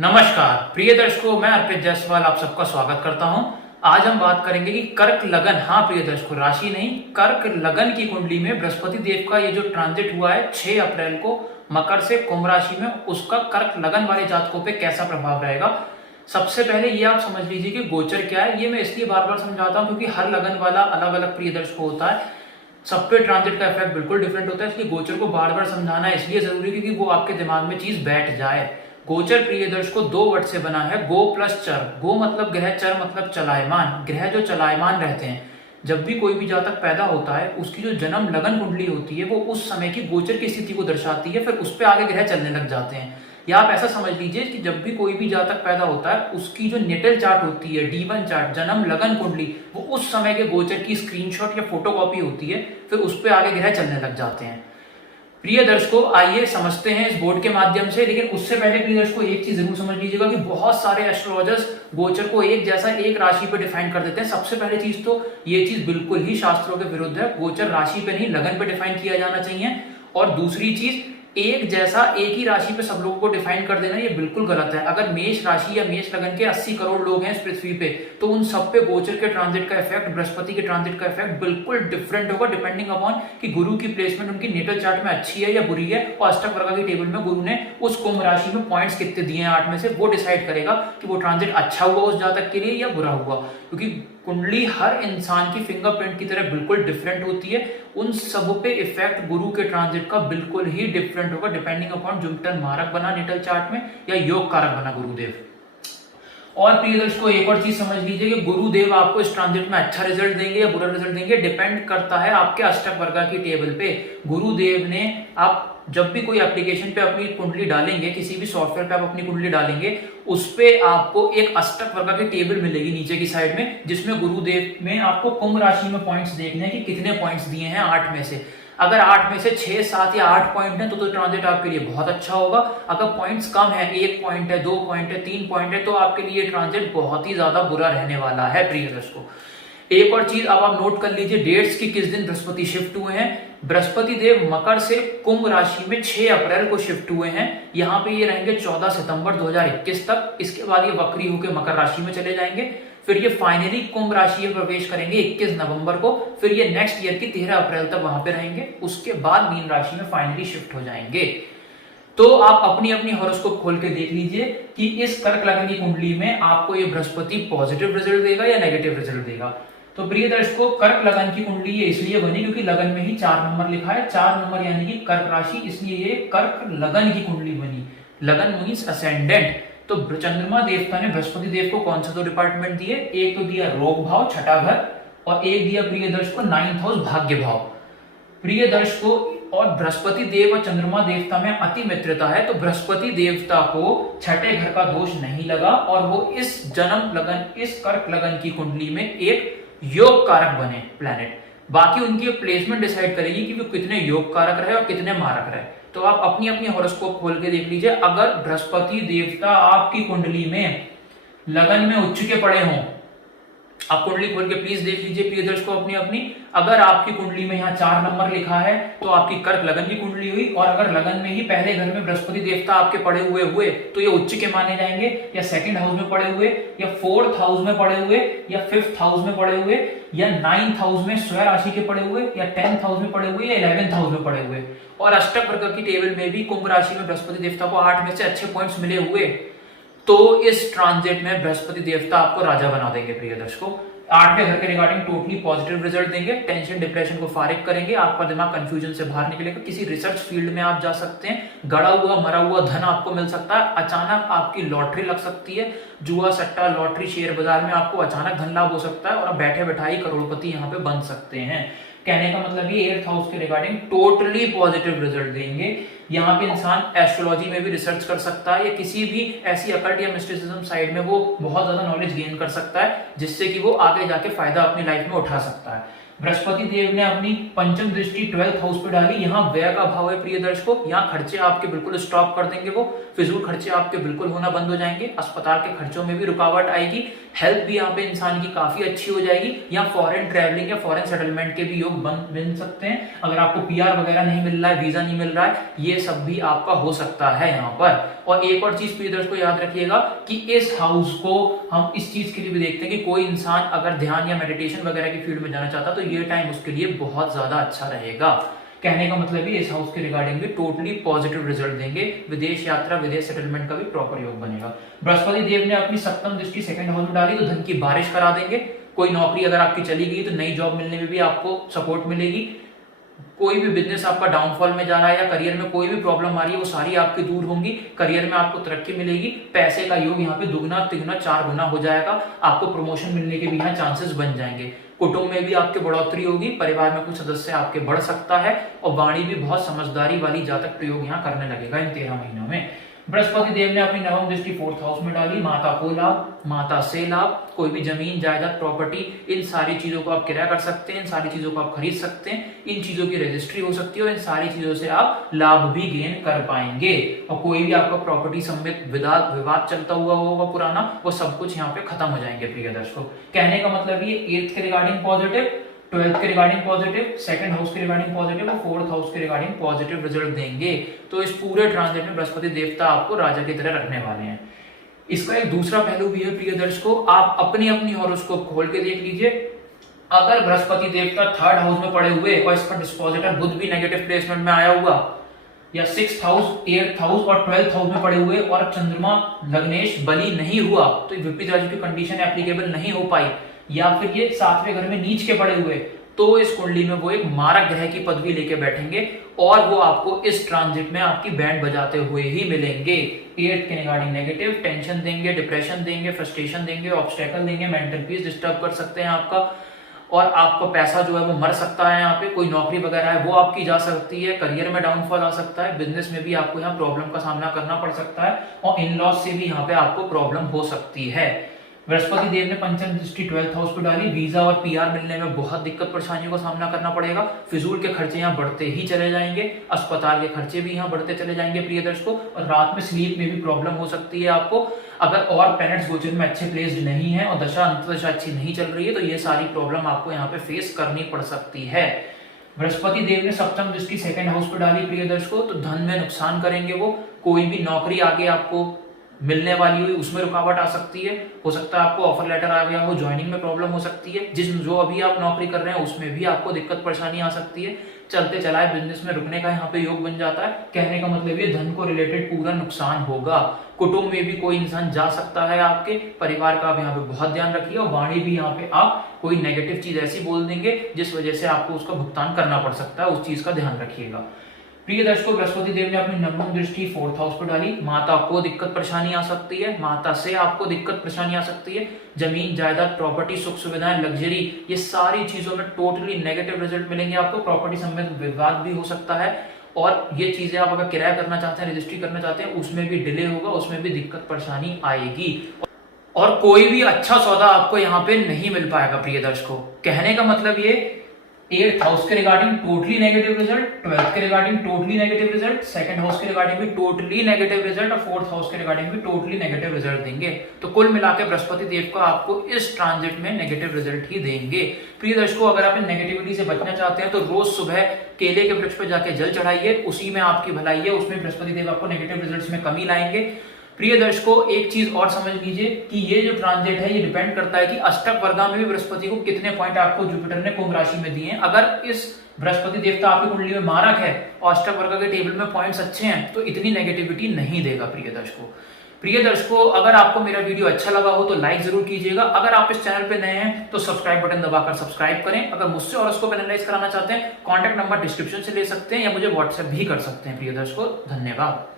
नमस्कार प्रिय दर्शकों, मैं अर्पित जायसवाल आप सबका स्वागत करता हूं। आज हम बात करेंगे कि कर्क लगन, हाँ प्रिय दर्शकों, राशि नहीं, कर्क लगन की कुंडली में बृहस्पति देव का ये जो ट्रांजिट हुआ है 6 अप्रैल को मकर से कुंभ राशि में, उसका कर्क लगन वाले जातकों पे कैसा प्रभाव रहेगा। सबसे पहले ये आप समझ लीजिए कि गोचर क्या है। ये मैं इसलिए बार बार समझाता हूँ क्योंकि हर लगन वाला अलग अलग प्रिय दर्शकों होता है, सब पे ट्रांजिट का इफेक्ट बिल्कुल डिफरेंट होता है। इसलिए गोचर को बार बार समझाना इसलिए जरूरी है क्योंकि वो आपके दिमाग में चीज बैठ जाए। गोचर प्रिय दर्शकों 2 वर्ड से बना है, गो प्लस चर। गो मतलब ग्रह, चर मतलब चलायमान। ग्रह जो चलायमान रहते हैं, जब भी कोई भी जातक पैदा होता है उसकी जो जन्म लगन कुंडली होती है वो उस समय की गोचर की स्थिति को दर्शाती है, फिर उस पर आगे ग्रह चलने लग जाते हैं। या आप ऐसा समझ लीजिए कि जब भी कोई भी जातक पैदा होता है उसकी जो नेटल चार्ट होती है, D1 चार्ट, जन्म लगन कुंडली, वो उस समय के गोचर की स्क्रीनशॉट या फोटोकॉपी होती है, फिर उस पर आगे ग्रह चलने लग जाते हैं। प्रिय दर्शकों आइए समझते हैं इस बोर्ड के माध्यम से, लेकिन उससे पहले प्रिय दर्शकों एक चीज जरूर समझ लीजिएगा कि बहुत सारे एस्ट्रोलॉजर्स गोचर को एक जैसा एक राशि पर डिफाइन कर देते हैं। सबसे पहले चीज तो ये चीज बिल्कुल ही शास्त्रों के विरुद्ध है। गोचर राशि पे नहीं, लगन पे डिफाइन किया जाना चाहिए। और दूसरी चीज, एक जैसा एक ही राशि पे सब लोगों को डिफाइन कर देना ये बिल्कुल गलत है। अगर मेष राशि या मेष लगन के 80 करोड़ लोग हैं इस पृथ्वी पे, तो उन सब पे गोचर के ट्रांजिट का इफेक्ट, बृहस्पति के ट्रांजिट का इफेक्ट बिल्कुल डिफरेंट होगा, डिपेंडिंग अपॉन कि गुरु की प्लेसमेंट उनकी नेटल चार्ट में अच्छी है या बुरी है। और अष्टक वर्गा की टेबल में गुरु ने उस कुंभ राशि में पॉइंट्स कितने दिए हैं 8 में से, वो डिसाइड करेगा कि वो ट्रांजिट अच्छा हुआ उस जातक के लिए या बुरा हुआ। क्योंकि कुंडली हर इंसान की फिंगरप्रिंट की तरह बिल्कुल डिफरेंट होती है। उन सब पे इफेक्ट गुरु के ट्रांजिट का बिल्कुल ही डिफरेंट होगा, डिपेंडिंग अपॉन जुपिटर मारक बना नेटल चार्ट में या योग कारक बना गुरुदेव। और प्रिय दर्शकों एक और चीज समझ लीजिए कि गुरुदेव आपको इस ट्रांजिट में अच्छा रिजल्ट देंगे या बुरा रिजल्ट देंगे, डिपेंड करता है आपके अष्टक वर्गा की टेबल पे। गुरुदेव ने, आप जब भी कोई एप्लीकेशन पे अपनी कुंडली डालेंगे, किसी भी सॉफ्टवेयर पे आप अपनी कुंडली डालेंगे, उस पे आपको एक अष्टक वर्गा की टेबल मिलेगी नीचे की साइड में, जिसमें गुरुदेव में आपको कुंभ राशि में पॉइंट्स देखने हैं कि कितने पॉइंट्स दिए हैं 8 में से। अगर 8 में से 6, 7 या 8 पॉइंट है तो ट्रांजिट आपके लिए बहुत अच्छा होगा। अगर पॉइंट्स कम है, 1 पॉइंट है, 2 पॉइंट है, 3 पॉइंट है, तो आपके लिए ट्रांजिट बहुत ही ज्यादा बुरा रहने वाला है प्रिय दर्शकों। एक और चीज अब आप नोट कर लीजिए, डेट्स की किस दिन बृहस्पति शिफ्ट हुए हैं। बृहस्पति देव मकर से कुंभ राशि में 6 अप्रैल को शिफ्ट हुए हैं। यहाँ पे ये रहेंगे 14 सितंबर 2021 तक। इसके बाद ये वक्री होकर मकर राशि में चले जाएंगे, फिर ये फाइनली कुंभ राशि में प्रवेश करेंगे 21 नवंबर को। फिर ये नेक्स्ट ईयर की 13 अप्रैल तक वहां पे रहेंगे, उसके बाद मीन राशि में फाइनली शिफ्ट हो जाएंगे। तो आप अपनी अपनी हॉरोस्कोप खोल के देख लीजिए कि इस कर्क लगन की कुंडली में आपको ये बृहस्पति पॉजिटिव रिजल्ट देगा या नेगेटिव रिजल्ट देगा। तो प्रिय दर्शकों कर्क लगन की कुंडली ये इसलिए बनी क्योंकि लगन में ही 4 नंबर लिखा है, 4 नंबर यानी कि कर्क राशि, इसलिए ये कर्क लगन की कुंडली बनी। लगन मींस असेंडेंट। तो चंद्रमा देवता ने बृहस्पति देव को कौन सा 2 डिपार्टमेंट दिए, एक तो दिया रोग भाव, छठा घर, और एक दिया प्रिय दर्शकों 9th हाउस, भाग्य भाव। प्रिय दर्शकों और बृहस्पति देव और चंद्रमा देवता में अति मित्रता है, तो बृहस्पति देवता को छठे घर का दोष नहीं लगा और वो इस जन्म लगन, इस कर्क लगन की कुंडली में एक योग कारक बने प्लैनेट। बाकी उनकी प्लेसमेंट डिसाइड करेगी कि वो कितने योग कारक रहे और कितने मारक रहे। तो आप अपनी अपनी हॉरोस्कोप खोल के देख लीजिए। अगर बृहस्पति देवता आपकी कुंडली में लगन में उच्च के पड़े हों, आप कुंडली खोल के प्लीज देख लीजिए प्रिय दर्शकों अपनी अपनी। अगर आपकी कुंडली में यहाँ 4 नंबर लिखा है तो आपकी कर्क लगन की कुंडली हुई, और अगर लगन में ही पहले घर में बृहस्पति देवता आपके पड़े हुए तो ये उच्च के माने जाएंगे, या 2nd हाउस में पड़े हुए, या 4th हाउस में पड़े हुए, या 5th हाउस में पड़े हुए, या 9th हाउस में स्वयं राशि के पड़े हुए, या 10th हाउस में पड़े हुए, या 11th हाउस में पड़े हुए। और अष्टक वर्ग की टेबल में भी कुंभ राशि में बृहस्पति देवता को 8 में से अच्छे पॉइंट्स मिले हुए, तो इस ट्रांजिट में बृहस्पति देवता आपको राजा बना देंगे प्रिय दर्शकों। 8वें घर के रिगार्डिंग टोटली पॉजिटिव रिजल्ट देंगे, टेंशन डिप्रेशन को फारिग करेंगे, आपका दिमाग कंफ्यूजन से बाहर निकलेगा, किसी रिसर्च फील्ड में आप जा सकते हैं, गड़ा हुआ मरा हुआ धन आपको मिल सकता है, अचानक आपकी लॉटरी लग सकती है, जुआ सट्टा लॉटरी शेयर बाजार में आपको अचानक धन लाभ हो सकता है और बैठे बैठाई करोड़पति यहाँ पे बन सकते हैं। कहने का मतलब ये 8th हाउस के रिगार्डिंग टोटली पॉजिटिव रिजल्ट देंगे। यहाँ पे इंसान एस्ट्रोलॉजी में भी रिसर्च कर सकता है या किसी भी ऐसी अकल्ट या मिस्टिसिज्म साइड में वो बहुत ज्यादा नॉलेज गेन कर सकता है, जिससे कि वो आगे जाके फायदा अपनी लाइफ में उठा सकता है। बृहस्पति देव ने अपनी पंचम दृष्टि 12th हाउस पे डाली, यहाँ व्यय का भाव है प्रिय दर्शकों, यहाँ खर्चे आपके बिल्कुल स्टॉप कर देंगे, वो फिजूल खर्चे आपके बिल्कुल होना बंद हो जाएंगे, अस्पताल के खर्चों में भी रुकावट आएगी, हेल्थ भी यहाँ पे इंसान की काफी अच्छी हो जाएगी, या फॉरेन ट्रैवलिंग या फॉरेन सेटलमेंट के भी योग बन सकते हैं। अगर आपको पीआर वगैरह नहीं मिल रहा है, वीजा नहीं मिल रहा है, ये सब भी आपका हो सकता है यहाँ पर। और एक और चीज प्रिय दर्शकों याद रखिएगा कि इस हाउस को हम इस चीज के लिए भी देखते हैं कि कोई इंसान अगर ध्यान या मेडिटेशन वगैरह की फील्ड में जाना चाहता है तो ये टाइम उसके लिए बहुत ज्यादा अच्छा रहेगा। कहने का मतलब ये इस हाउस के रिगार्डिंग भी टोटली पॉजिटिव रिजल्ट देंगे। विदेश यात्रा, विदेश सेटलमेंट का भी प्रॉपर योग बनेगा। बृहस्पति देव ने अपनी सप्तम दृष्टि सेकंड हाउस में डाली तो धन की बारिश करा देंगे। कोई नौकरी अगर आपकी चली गई तो नई जॉब मिलने में भी आपको सपोर्ट मिलेगी। कोई भी बिजनेस आपका डाउनफॉल में जा रहा है या करियर में कोई भी प्रॉब्लम आ रही है वो सारी आपकी दूर होंगी। करियर में आपको तरक्की मिलेगी। पैसे का योग यहाँ पे दुगना तिगुना 4 गुना हो जाएगा। आपको प्रमोशन मिलने के भी यहाँ चांसेस बन जाएंगे। कुटुंब में भी आपके बढ़ोतरी होगी। परिवार में कुछ सदस्य आपके बढ़ सकता है और वाणी भी बहुत समझदारी वाली जातक प्रयोग यहाँ करने लगेगा इन 13 महीनों में। बृहस्पति देव ने अपनी नवम दृष्टि 4th हाउस में डाली। माता को लाभ, माता से लाभ, कोई भी जमीन जायदाद प्रॉपर्टी, इन सारी चीजों को आप किराया कर सकते हैं, इन सारी चीजों को आप खरीद सकते हैं, इन चीजों की रजिस्ट्री हो सकती है और इन सारी चीजों से आप लाभ भी गेन कर पाएंगे। और कोई भी आपका प्रॉपर्टी संबंधित विवाद चलता हुआ होगा पुराना, वो सब कुछ यहाँ पे खत्म हो जाएंगे प्रिय दर्शकों। कहने का मतलब ये 8th के रिगार्डिंग पॉजिटिव, 12th के रिगार्डिंग पॉजिटिव, सेकंड हाउस के रिगार्डिंग पॉजिटिव और 4th हाउस के रिगार्डिंग पॉजिटिव रिजल्ट देंगे। तो इस पूरे ट्रांजिट में बृहस्पति देवता आपको राजा की तरह रखने वाले हैं। इसका एक दूसरा पहलू भी है प्रिय दर्शकों, आप अपनी अपनी हॉरोस्कोप खोल के देख लीजिए। अगर बृहस्पति देवता 3rd हाउस में पड़े हुए और इसका डिस्पोजिटर बुध भी नेगेटिव प्लेसमेंट में आया हुआ, या 6th हाउस, 8th हाउस और 12th हाउस में पड़े हुए और चंद्रमा लग्नेश बली नहीं हुआ तो विपरीत राजु की कंडीशन एप्लीकेबल नहीं हो पाई, या फिर ये 7वें घर में नीच के पड़े हुए, तो इस कुंडली में वो एक मारक ग्रह की पदवी लेके बैठेंगे और वो आपको इस ट्रांजिट में आपकी बैंड बजाते हुए ही मिलेंगे। 8th के रिगार्डिंग नेगेटिव, टेंशन देंगे, डिप्रेशन देंगे, फ्रस्ट्रेशन देंगे, ऑब्स्टेकल देंगे, मेंटल पीस डिस्टर्ब कर सकते हैं आपका, और आपका पैसा जो है वो मर सकता है। यहाँ पे कोई नौकरी वगैरह है वो आपकी जा सकती है, करियर में डाउनफॉल आ सकता है, बिजनेस में भी आपको यहाँ प्रॉब्लम का सामना करना पड़ सकता है और इन लॉस से भी यहाँ पे आपको प्रॉब्लम हो सकती है। बृहस्पति देव ने पंचम दृष्टि 12th हाउस पर डाली। वीजा और पीआर मिलने में बहुत दिक्कत परेशानियों का सामना करना पड़ेगा। फिजूल के खर्चे यहाँ बढ़ते ही चले जाएंगे, अस्पताल के खर्चे भी यहाँ बढ़ते चले जाएंगे प्रिय दर्शकों, और रात में स्लीप में भी प्रॉब्लम हो सकती है आपको। अगर और प्लैनेट्स गोचर में अच्छे प्लेस्ड नहीं है और दशा अंतदशा अच्छी नहीं चल रही है तो ये सारी प्रॉब्लम आपको यहाँ पे फेस करनी पड़ सकती है। बृहस्पति देव ने सप्तम दृष्टि सेकंड हाउस पर डाली प्रिय दर्शकों, तो धन में नुकसान करेंगे वो। कोई भी नौकरी आगे आपको मिलने वाली हुई उसमें रुकावट आ सकती है। हो सकता है आपको ऑफर लेटर आ गया हो, ज्वाइनिंग में प्रॉब्लम हो सकती है। जो अभी आप नौकरी कर रहे हैं उसमें भी आपको दिक्कत परेशानी आ सकती है। चलते चलाए बिजनेस में रुकने का यहाँ पे योग बन जाता है। कहने का मतलब ये धन को रिलेटेड पूरा नुकसान होगा। कुटुंब में भी कोई इंसान जा सकता है आपके, परिवार का आप यहाँ पे बहुत ध्यान रखिए। और वाणी भी यहाँ पे आप कोई नेगेटिव चीज ऐसी बोल देंगे जिस वजह से आपको उसका भुगतान करना पड़ सकता है, उस चीज का ध्यान रखिएगा। प्रिय दर्शकों, बृहस्पति देव ने अपनी नवम दृष्टि 4th हाउस पर डाली। माता को दिक्कत परेशानी आ सकती है, माता से आपको दिक्कत परेशानी आ सकती है। जमीन जायदाद प्रॉपर्टी सुख सुविधाएं लग्जरी, ये सारी चीजों में टोटली नेगेटिव रिजल्ट मिलेंगे आपको। प्रॉपर्टी संबंधित विवाद भी हो सकता है और ये चीजें आप अगर किराया करना चाहते हैं, रजिस्ट्री करना चाहते हैं, उसमें भी डिले होगा, उसमें भी दिक्कत परेशानी आएगी और कोई भी अच्छा सौदा आपको यहाँ पे नहीं मिल पाएगा प्रिय दर्शकों। कहने का मतलब ये 8th हाउस के regarding totally negative result, 12th के regarding totally negative result, second house के रिगार्डिंग भी टोटली नेगेटिव रिजल्ट और 4th हाउस के रिगार्डिंग भी टोटली नेगेटिव रिजल्ट देंगे। तो कुल मिलाकर बृहस्पति देव का आपको इस ट्रांजिट में नेगेटिव रिजल्ट ही देंगे। प्रिय दर्शकों, अगर आप इन नेगेटिविटी से बचना चाहते हैं तो रोज सुबह केले के वृक्ष पर जाके जल चढ़ाइए, उसी में आपकी भलाई है, उसमें बृहस्पति देव आपको नेगेटिव रिजल्ट में कमी लाएंगे। प्रिय दर्शकों, एक चीज और समझ लीजिए कि ये जो ट्रांजिट है ये डिपेंड करता है कि अष्टक वर्गा में भी बृहस्पति को कितने पॉइंट आपको जुपिटर ने कुंभ राशि में दिए हैं। अगर इस बृहस्पति देवता आपकी कुंडली में मारक है और अष्टक वर्गा के टेबल में पॉइंट्स अच्छे हैं तो इतनी नेगेटिविटी नहीं देगा प्रिय दर्शकों। प्रिय दर्शकों, अगर आपको मेरा वीडियो अच्छा लगा हो तो लाइक जरूर कीजिएगा। अगर आप इस चैनल पे नए हैं तो सब्सक्राइब बटन दबाकर सब्सक्राइब करें। अगर मुझसे और उसको एनालाइज कराना चाहते हैं, कॉन्टैक्ट नंबर डिस्क्रिप्शन से ले सकते हैं या मुझे व्हाट्सएप भी कर सकते हैं। प्रिय दर्शकों, धन्यवाद।